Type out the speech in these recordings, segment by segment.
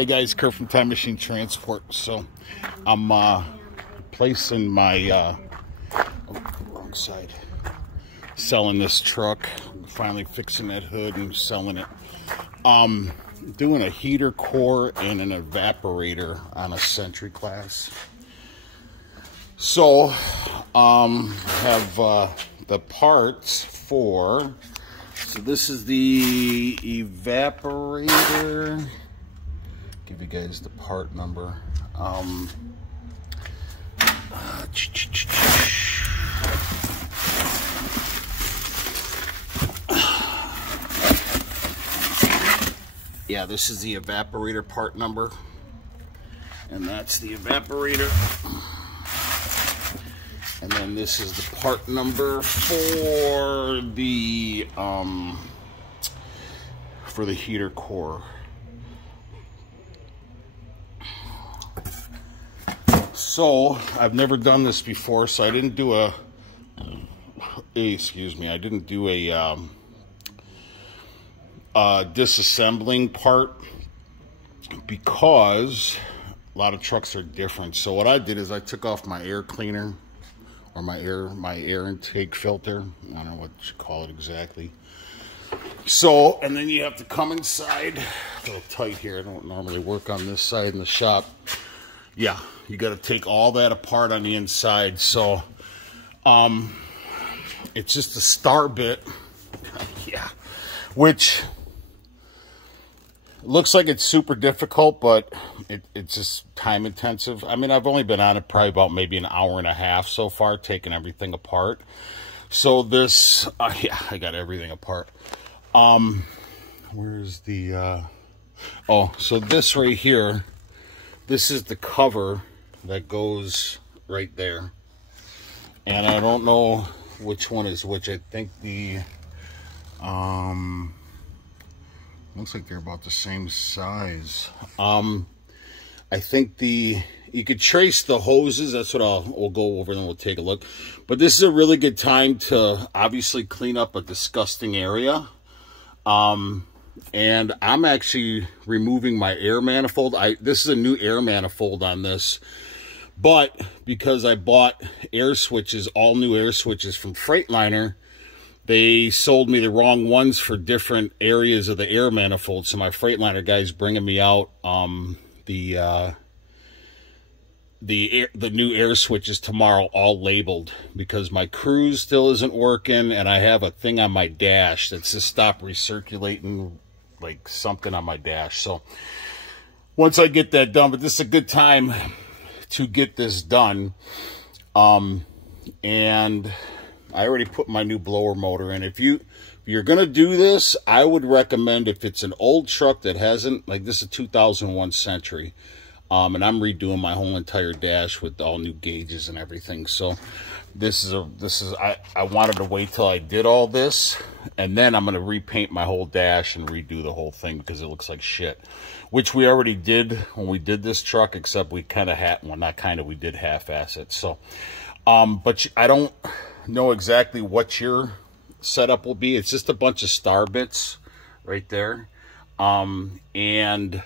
Hey guys, Kurt from Time Machine Transport. So I'm placing my wrong side, selling this truck, finally fixing that hood and selling it. Doing a heater core and an evaporator on a Century class. So have the parts for, so this is the evaporator. Give you guys the part number. Yeah, this is the evaporator part number, and that's the evaporator. And then this is the part number for the heater core. So I've never done this before, so I didn't do I didn't do a disassembling part because a lot of trucks are different. So what I did is I took off my air cleaner, or my air intake filter. I don't know what you call it exactly. So, and then you have to come inside. A little tight here. I don't normally work on this side in the shop. Yeah, you got to take all that apart on the inside. So, it's just a star bit. Yeah, which looks like it's super difficult, but it's just time intensive. I mean, I've only been on it probably about maybe an hour and a half so far, taking everything apart. So this, yeah, I got everything apart. Where's the, oh, so this right here, this is the cover that goes right there. And I don't know which one is which. I think the, looks like they're about the same size. I think you could trace the hoses. That's what we'll go over and then we'll take a look. But this is a really good time to obviously clean up a disgusting area. And I'm actually removing my air manifold. This is a new air manifold on this. But because I bought air switches, all new air switches from Freightliner, they sold me the wrong ones for different areas of the air manifold. So my Freightliner guy's bringing me out the new air switches tomorrow, all labeled, because my cruise still isn't working, and I have a thing on my dash that's just stopped recirculating, like something on my dash. So once I get that done, but this is a good time to get this done. And I already put my new blower motor in. If you're going to do this, I would recommend, if it's an old truck that hasn't, like this is a 2001 Century, and I'm redoing my whole entire dash with all new gauges and everything. So I wanted to wait till I did all this, and then I'm going to repaint my whole dash and redo the whole thing because it looks like shit, which we already did when we did this truck, except we kind of we did half-ass it. So, but I don't know exactly what your setup will be. It's just a bunch of star bits right there. And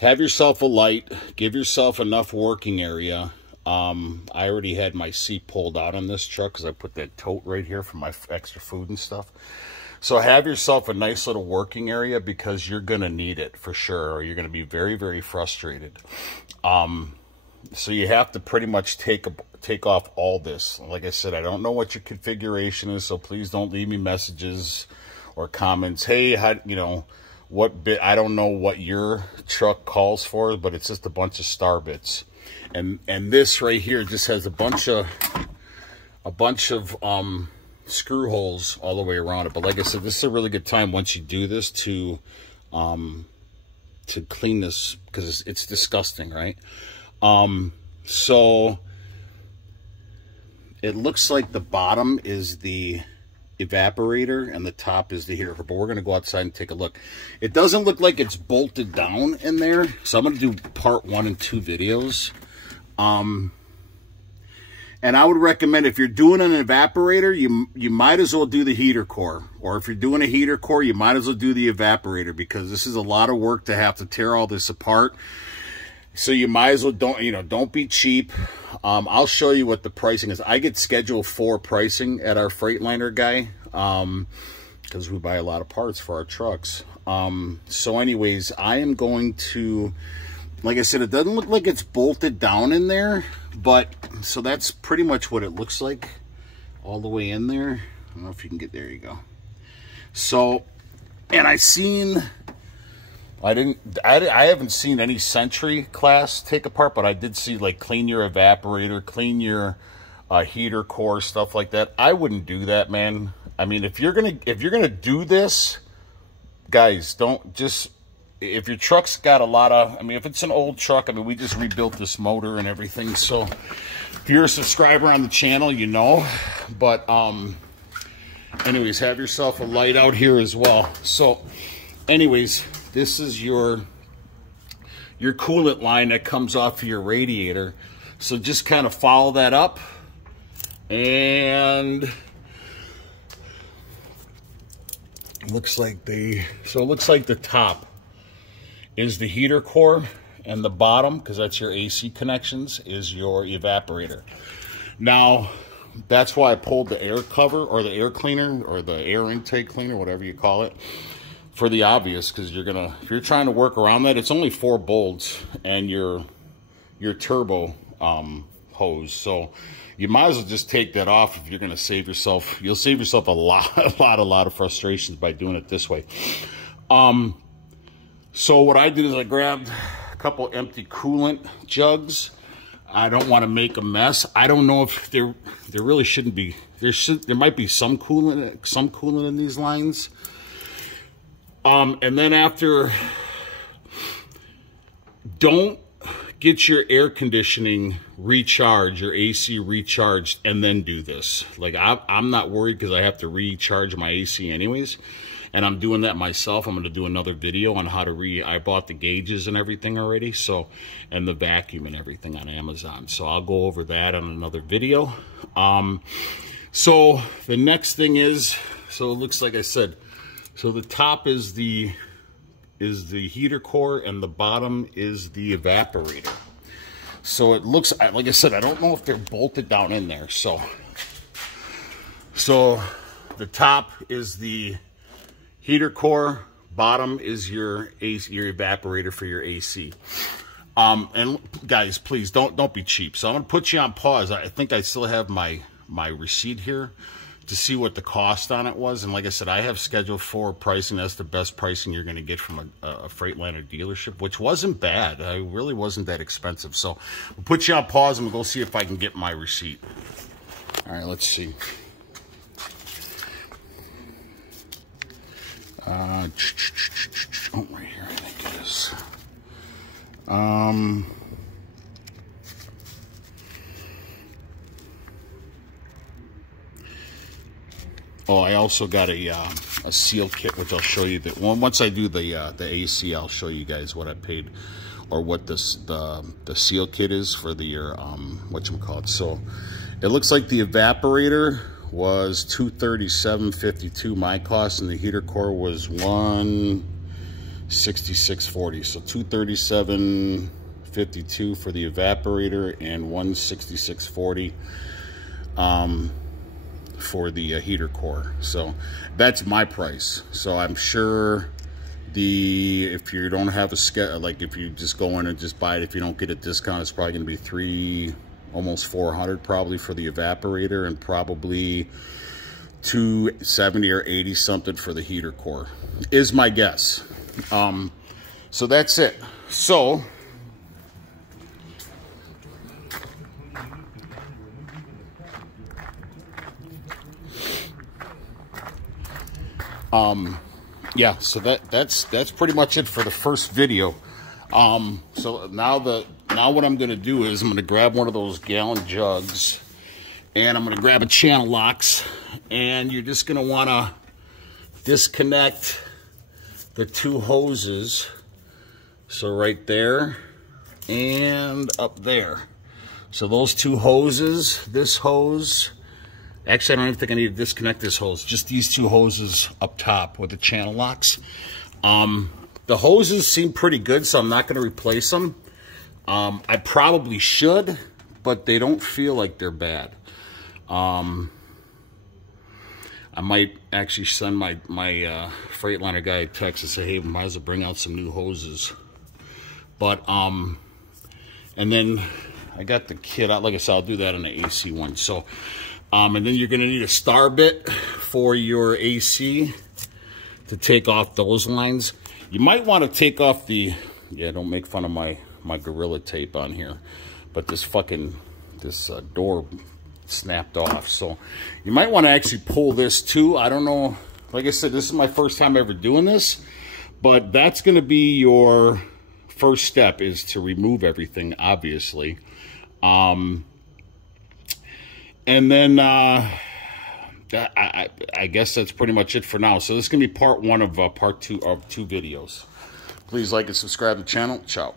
have yourself a light, give yourself enough working area. I already had my seat pulled out on this truck because I put that tote right here for my extra food and stuff. So have yourself a nice little working area, because you're going to need it for sure, or you're going to be very, very frustrated. So you have to pretty much take off all this. Like I said, I don't know what your configuration is, so please don't leave me messages or comments. Hey, what bit? I don't know what your truck calls for, but it's just a bunch of star bits. And this right here just has a bunch of screw holes all the way around it. But like I said, this is a really good time once you do this to clean this, because it's disgusting, right? So it looks like the bottom is the evaporator and the top is the heater, but we're going to go outside and take a look. It doesn't look like it's bolted down in there, so I'm going to do part 1 and 2 videos. And And I would recommend, if you're doing an evaporator, you might as well do the heater core. Or if you're doing a heater core, you might as well do the evaporator, because this is a lot of work to have to tear all this apart. So you might as well don't be cheap. I'll show you what the pricing is. I get Schedule 4 pricing at our Freightliner guy, because we buy a lot of parts for our trucks. So anyways, I am going to, like I said, it doesn't look like it's bolted down in there, but so that's pretty much what it looks like all the way in there. I don't know if you can get, there you go. So, and I haven't seen any Sentry class take apart, but I did see like clean your evaporator, clean your heater core, stuff like that. I wouldn't do that, man. I mean, if you're gonna do this, guys, don't just, if your truck's got a lot of, I mean, if it's an old truck, I mean, we just rebuilt this motor and everything, so if you're a subscriber on the channel, you know. But anyways, have yourself a light out here as well. So anyways, this is your coolant line that comes off of your radiator. So just kind of follow that up, and it looks like the top is the heater core, and the bottom, because that's your AC connections, is your evaporator. Now, that's why I pulled the air cover, or the air cleaner, or the air intake cleaner, whatever you call it, for the obvious, because if you're trying to work around that, it's only 4 bolts and your turbo hose. So you might as well just take that off if you're going to save yourself. You'll save yourself a lot of frustrations by doing it this way. So what I did is I grabbed a couple empty coolant jugs. I don't want to make a mess. I don't know if there really shouldn't be. There might be some coolant in these lines. And then after, don't get your air conditioning recharged, your AC recharged, and then do this. Like, I'm not worried, because I have to recharge my AC anyways, and I'm doing that myself. I'm going to do another video on how to I bought the gauges and everything already, so, and the vacuum and everything on Amazon. So I'll go over that on another video. So the next thing is, so it looks like I said, so the top is the heater core, and the bottom is the evaporator. So it looks, like I said, I don't know if they're bolted down in there. So the top is the heater core, bottom is your evaporator for your AC. And guys, please don't be cheap. So I'm gonna put you on pause. I think I still have my receipt here to see what the cost on it was. And like I said, I have Schedule 4 pricing. That's the best pricing you're going to get from a Freightliner dealership, which wasn't bad. It really wasn't that expensive. So we'll put you on pause and we'll go see if I can get my receipt. All right, let's see. Oh, right here, I think it is. Oh, I also got a seal kit, which I'll show you. That once I do the AC, I'll show you guys what I paid, or what the seal kit is for the whatchamacallit. So it looks like the evaporator was $237.52 my cost, and the heater core was $166.40. So $237.52 for the evaporator and $166.40 for the heater core. So that's my price. So I'm sure if you don't have a schedule, like if you just go in and just buy it, if you don't get a discount, it's probably going to be almost $400 probably for the evaporator, and probably $270 or $80 something for the heater core, is my guess. So that's it. So yeah, so that's pretty much it for the first video. So now what I'm gonna do is I'm gonna grab one of those gallon jugs, and I'm gonna grab a channel locks, and you're just gonna wanna disconnect the 2 hoses. So right there and up there. So those two hoses, this hose, actually I don't even think I need to disconnect this hose, just these two hoses up top with the channel locks. The hoses seem pretty good, so I'm not going to replace them. I probably should, but they don't feel like they're bad. I might actually send my Freightliner guy a text and say, hey, might as well bring out some new hoses. But, and then I got the kit out. Like I said, I'll do that on the AC one. So, and then you're going to need a star bit for your AC to take off those lines. You might want to take off the, yeah, don't make fun of my Gorilla tape on here, but this door snapped off. So you might want to actually pull this too. I don't know. Like I said, this is my first time ever doing this, but that's going to be your first step, is to remove everything, obviously. And then I guess that's pretty much it for now. So this is going to be part one of part two of 2 videos. Please like and subscribe to the channel. Ciao.